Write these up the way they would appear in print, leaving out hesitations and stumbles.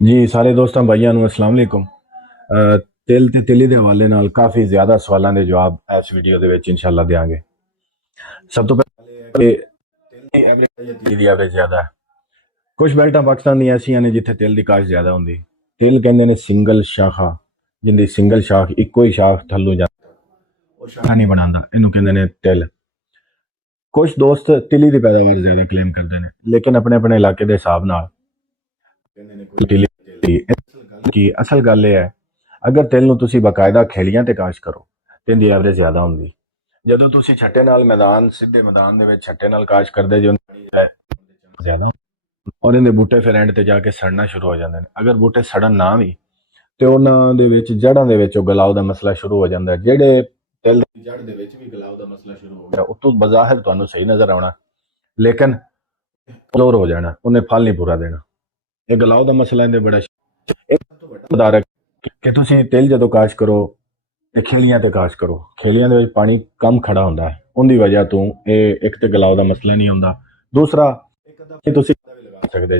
ਜੀ ਸਾਰੇ ਦੋਸਤਾਂ ਭਾਈਆਂ ਨੂੰ ਅਸਲਾਮ ਵਾਲੇਕੁਮ। ਤਿਲ ਤੇ ਤਿਲੀ ਦੇ ਹਵਾਲੇ ਨਾਲ ਕਾਫੀ ਜ਼ਿਆਦਾ ਸਵਾਲਾਂ ਦੇ ਜਵਾਬ ਇਸ ਵੀਡੀਓ ਦੇ ਵਿੱਚ ਇਨਸ਼ਾਅੱਲਾ ਦੇਵਾਂਗੇ। ਸਭ ਤੋਂ ਪਹਿਲੇ ਕਿ ਤਿਲ ਦੀ ਐਵਰੇਜ ਜਾਂ ਤਿਲੀ ਦੀ ਐਵਰੇਜ ਜ਼ਿਆਦਾ ਹੈ। ਕੁਝ ਬੈਲਟਾਂ ਪਾਕਿਸਤਾਨ ਦੀਆਂ ਐਸੀਆਂ ਨੇ ਜਿੱਥੇ ਤਿਲ ਦੀ ਕਾਸ਼ ਜ਼ਿਆਦਾ ਹੁੰਦੀ। ਤਿਲ ਕਹਿੰਦੇ ਨੇ ਸਿੰਗਲ ਸ਼ਾਖਾ, ਜਿੰਦੀ ਸਿੰਗਲ ਸ਼ਾਖ ਇੱਕੋ ਹੀ ਸ਼ਾਖ ਥੱਲੋਂ ਜਾਂਦਾ, ਉਹ ਸ਼ਾਖਾ ਨਹੀਂ ਬਣਾਉਂਦਾ, ਇਹਨੂੰ ਕਹਿੰਦੇ ਨੇ ਤਿਲ। ਕੁਝ ਦੋਸਤ ਤਿਲੀ ਦੀ ਪੈਦਾਵਾਰ ਜ਼ਿਆਦਾ ਕਲੇਮ ਕਰਦੇ ਨੇ, ਲੇਕਿਨ ਆਪਣੇ ਆਪਣੇ ਇਲਾਕੇ ਦੇ ਹਿਸਾਬ ਨਾਲ ਕਹਿੰਦੇ ਨੇ ਕੋਈ ਤਿਲੀ की असल गल यह है, अगर तिल नूं तुसीं बाकायदा खेलियां ते काश करो तो इहदी एवरेज ज़्यादा हुंदी। जदों तुसीं छट्टे नाल मैदान सीधे मैदान दे विच छट्टे नाल काश करदे जो ज़्यादा और इहदे बूटे फिर एंड ते जाके सड़ना शुरू हो जांदे ने। अगर बूटे सड़न ना भी तो उन्हां दे विच जड़ां दे विच गलाव दा मसला शुरू हो जांदा है। जिहड़े तिल दी जड़ दे विच भी गलाव दा मसला शुरू हो गया, उतों बज़ाहिर तुहानूं सही नज़र आउणा, लेकिन कमज़ोर हो जाना, उन्हें फल नहीं पूरा देना। ये गलाव दा मसला इहदे बड़ा उदाहरण कि तुसीं तिल जदों काश करो ते खेलियां ते काश करो, खेलियां दे विच पानी कम खड़ा हुंदा है, उनदी वजह तो ये एक ते गलाव दा मसला नहीं हुंदा। दूसरा कि तुसीं लगा सकदे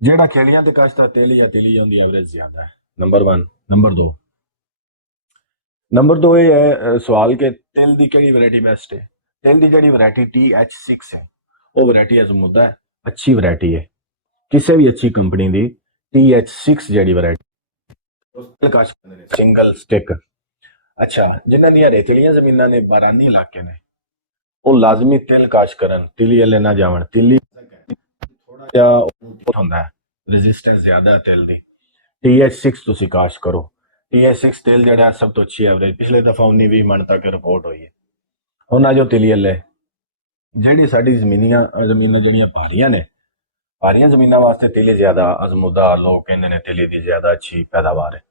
जेड़ा खेलियां ते काश दा तिल या तिली उनदी एवरेज ज्यादा है। नंबर 1। नंबर दो ये है सवाल कि तिल दी केड़ी वैरायटी बेस्ट है। तिल दी जेड़ी वैरायटी TH6 है वो वैरायटी अजमुदा है, अच्छी वैरायटी है। किसी भी अच्छी कंपनी दी TH6 जेड़ी वैरायटी सिंगल स्टिक। अच्छा, जिन्हां दियां रेतलियां जमीनां ने, बारानी इलाके ने, वो लाजमी तिल काश करन, तिली वाले ना जावन। तिली थोड़ा जिहा हुंदा है, रेजिस्टेंस ज्यादा है तिल दी। TH6 तुसीं काश करो। TH6 तिल जेड़ा सब तो अच्छी एवरेज पिछले दफा 19-20 मन तक रिपोर्ट हुई है। हुण आ जो तिली वाले जेड़ी साडी जमीनां जेहड़ियां भारियां ने, भारियां जमीनां वास्ते तिली ज्यादा अजमुदा, लोग कहंदे ने तिली दी ज्यादा अच्छी पैदावार है।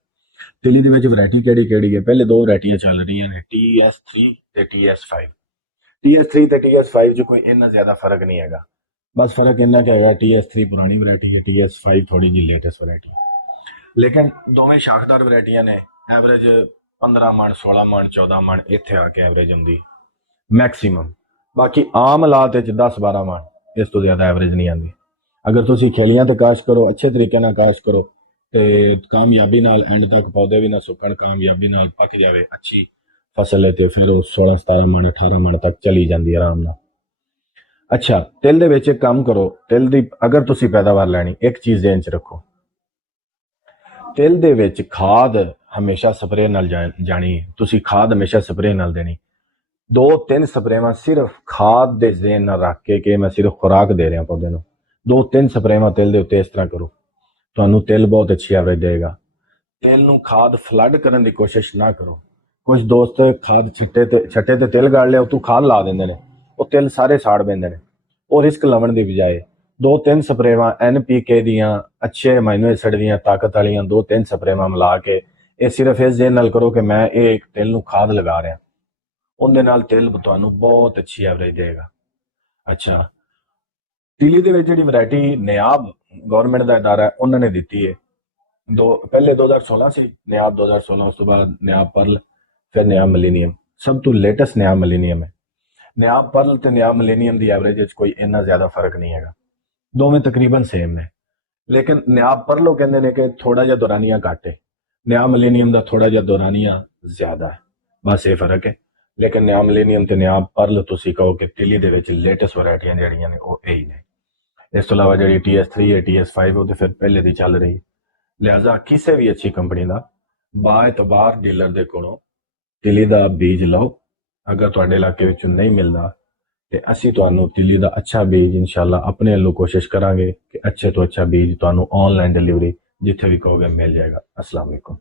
तिली दी विच वैरायटी केड़ी है? पहले दो वैरायटियां चल रही ने, TS3 ते TS5। TS3 ते TS5 जो कोई इन्ना ज्यादा फर्क नहीं हैगा, बस फर्क इन्ना क्या है, TS3 पुरानी वैरायटी है, TS5 थोड़ी जी लेटेस्ट वैरायटी है। लेकिन दोवें शाखदार वैरायटियां ने, एवरेज 15 मन, 16 मन, 14 मन इत्थे आके एवरेज हुंदी मैक्सीमम। बाकी आम हालात 10-12 मन, इस तो ज्यादा एवरेज नहीं आती। अगर तुसीं खेलियां ते काश करो, अच्छे तरीके नाल काश करो ते कामयाबी नाल एंड तक पौधे भी ना सुकण, कामयाबी नाल पक जाए अच्छी फसल है, तो फिर 16-17 मन, 18 मन तक चली जाती आराम नाल। अच्छा, तिल दे विच एक काम करो, तिल दी अगर तुसीं पैदावार लैनी, एक चीज़ ध्यान च रखो, तिल दे विच खाद हमेशा स्प्रे नाल जानी है। तुसीं खाद हमेशा स्प्रे नाल देनी। 2-3 स्प्रेवां सिर्फ खाद दे ज़हन नाल रख के मैं सिर्फ खुराक दे रहा पौधे नूं, 2-3 स्प्रेवां तिल दे उत्ते इस तरह करो, तुहानूं तिल बहुत अच्छी एवरेज देगा। तिल नूं खाद फ्लड करने की कोशिश ना करो। कुछ दोस्त खाद छट्टे ते तिल गाड़ लिया, उतों खाद ला देंदे ने, वो तिल सारे साड़ पैंदे ने। वो रिस्क लवण की बजाय 2-3 स्प्रेवां NPK दियां, अच्छे अमाइनो एसिड दियां, ताकत वालियां 2-3 स्प्रेवां मिला के ये सिर्फ इस ज़हन नाल करो कि मैं ये एक तिल नूं खाद लगा रहा, उहदे नाल तिल तुहानूं बहुत अच्छी एवरेज देगा। अच्छा, तिली दे विच जिहड़ी वैरायटी नयाब गौरमेंट का इदारा है उन्होंने दी है, पहले 2016 से नयाब 2016, उस तो बाद नयाब पर्ल, फिर नयाब मिलीनियम, सब तो लेटेस्ट नयाब मिलीनियम है। नयाब पर्ल ते नयाब मिलीनियम की एवरेज कोई इन्ना ज्यादा फर्क नहीं है, दोवें तकरीबन सेम ने। लेकिन नयाब पर्ल कहते हैं कि थोड़ा जिहा दौरानिया घट है, नयाब मिलीनियम का थोड़ा जिहा दौरानिया ज्यादा है, बस ये फर्क है। लेकिन नयाब मिलीनियम ते नयाब पर्ल तुसीं कहो कि तिली दे विच लेटेस्ट वैरायटियां जिहड़ियां ने वो यही ने। इस तो अलावा जी TS3 है, TS5 वो तो फिर पहले दी चल रही। लिहाजा किसी भी अच्छी कंपनी का बाएतबार डीलर के कोलों तिली का बीज लो। अगर तुहाडे इलाके विचों नहीं मिलता तो असीं तुहानूं तिली का अच्छा बीज इंशाअल्लाह अपने वल्लों कोशिश करांगे कि अच्छे तो अच्छा बीज तुहानूं ऑनलाइन डिलीवरी जिथे भी कहोगे मिल जाएगा। अस्सलाम वालेकुम।